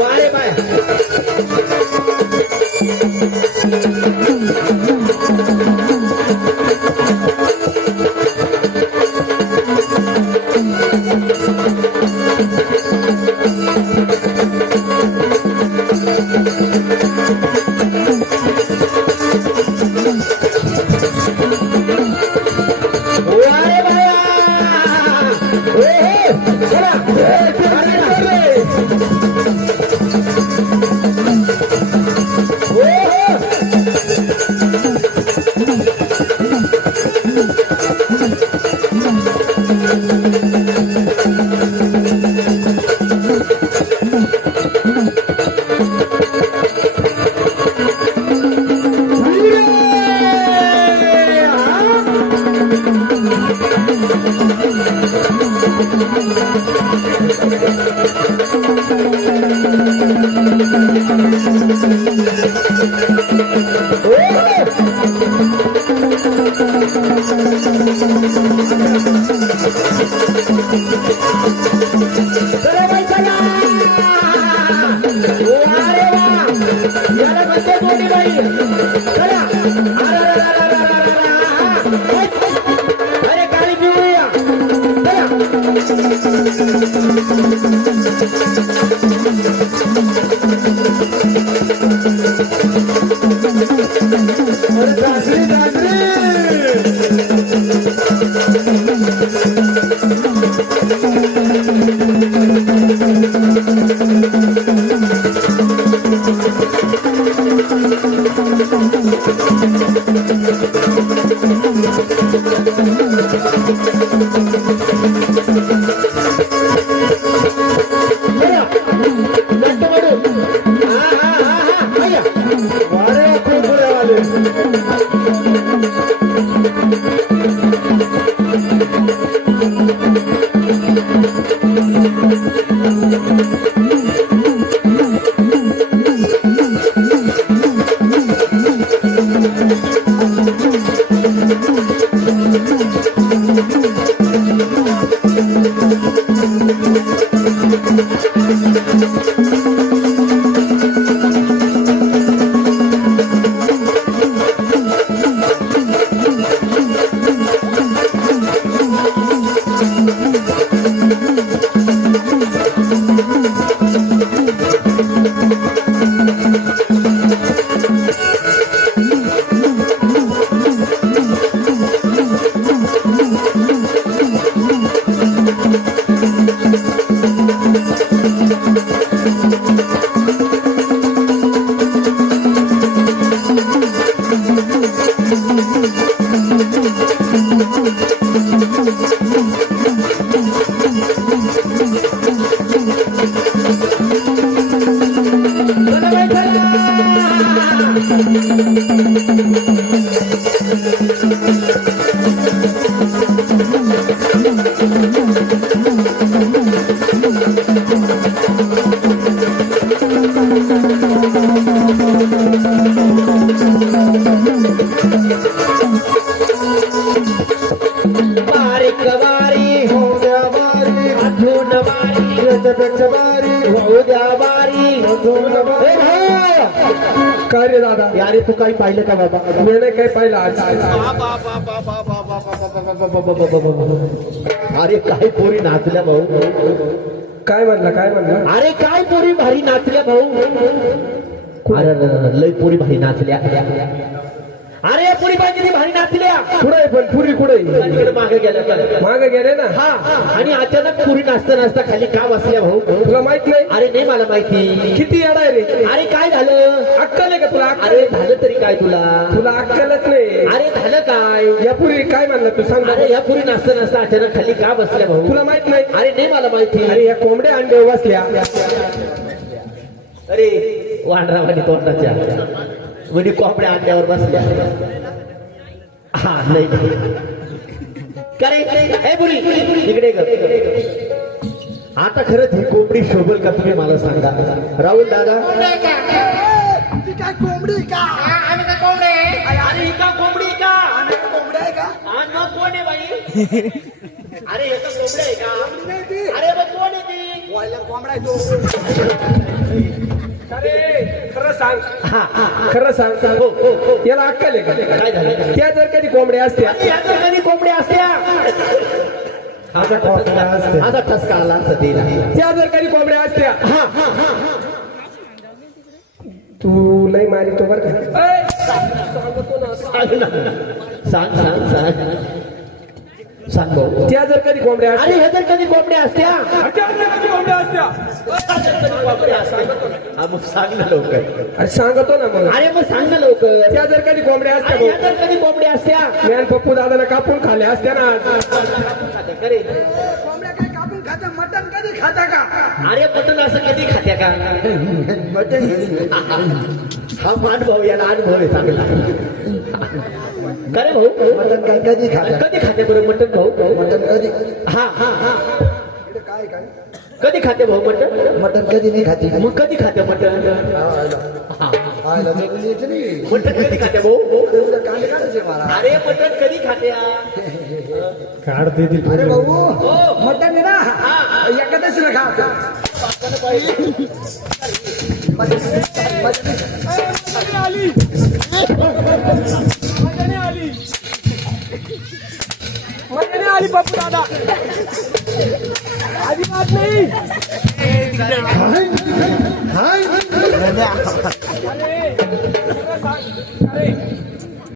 वारे बाय काय रे दादा? यारे तू काही पाहिलं का बाबा? मी नाही काय पाहिलं आज. अरे काय पोरी नाचल्या भाऊ. काय म्हणला काय म्हणला? अरे काय पोरी भारी नाचल्या भाऊ. अरे लय पोरी भारी नाचल्या. अरे पुरी पाहिजे भारी नाचल्या. कुठे पण पुरी कुठे? मागे गेल्या मागे गेले ना. हा आणि अचानक पुरी नाचता नाचता खाली का बसल्या भाऊ? तुला माहित नाही? अरे नाही मला माहिती. किती येडा आहे रे. अरे काय झालं? अक्कल आहे का तुला? अरे झालं तरी काय तुला? तुला अक्कलच नाही. अरे झालं काय? या पुरी काय म्हणला तू सांग. अरे या पुरी नाचता नाचता अचानक खाली का बसल्या भाऊ? तुला माहित नाही? अरे नाही मला माहिती. अरे या कोंबड्या अंडे बसल्या. अरे वांढरावानी तोंडाच्या म्हणजे कोंबड्या अंड्यावर बसल्या. हा नाही करे ए बुरी इकडे ग. आता खरंच ही कोंबडी शोभल का तुम्ही मला सांगा. राहुल दादा ती काय कोंबडी का? आम्ही का कोंबडे? अरे ही का कोंबडी का? आम्ही कोंबड्या आहे का? हा मग कोण आहे बाई? अरे हे तर कोंबडी आहे का? नाही ती अरे मग कोण आहे ती? बॉयलर कोंबडा आहे तो. अरे खरं सांग हा हा खरं सांग हो हो हो याला अक्कल आहे का काय झालं त्या जर कधी कोंबड्या असत्या या तर कधी कोंबड्या असत्या आता कोंबड्या असत्या आता ठसका आला असता तिला त्या जर कधी कोंबड्या असत्या हा हा हा तू लय मारितो बर का सांग ना सांग सांग सांग सांग भाऊ त्या जर कधी कोंबड्या अरे असत्या हे तर कधी कोंबड्या असत्या त्या जर कधी कोंबड्या असत्या हा, मग सांग ना लवकर अरे सांगतो ना मग अरे मग सांग ना लवकर त्या जर कधी कोंबड्या असत्या अरे भाऊ, ह्या तर कधी कोंबड्या असत्या मी आणि पप्पू दादाला कापून खाल्ल्या असत्या ना अरे कोंबड्या काय कापून खाता मटण कधी खाता का अरे मटण असं कधी खात्या का मटण हा अनुभव याला अनुभव आहे चांगला का रे भाऊ मटण काय कधी खाता कधी खाते बरं मटण भाऊ मटण कधी हा हा हा इकडे काय काय कधी खाते भाऊ मटण मटण कधी नाही खाती मग कधी खाते मटण हा. आयला जरूर यायचं नाही मटण कधी खाते भाऊ एवढं कांदे काढायचे मला अरे मटण कधी खात्या अरे भाऊ मटण आहे ना एकादशीला खा मजाने आली पप्पू दादा अजिबात नाही अरे खरं सांग अरे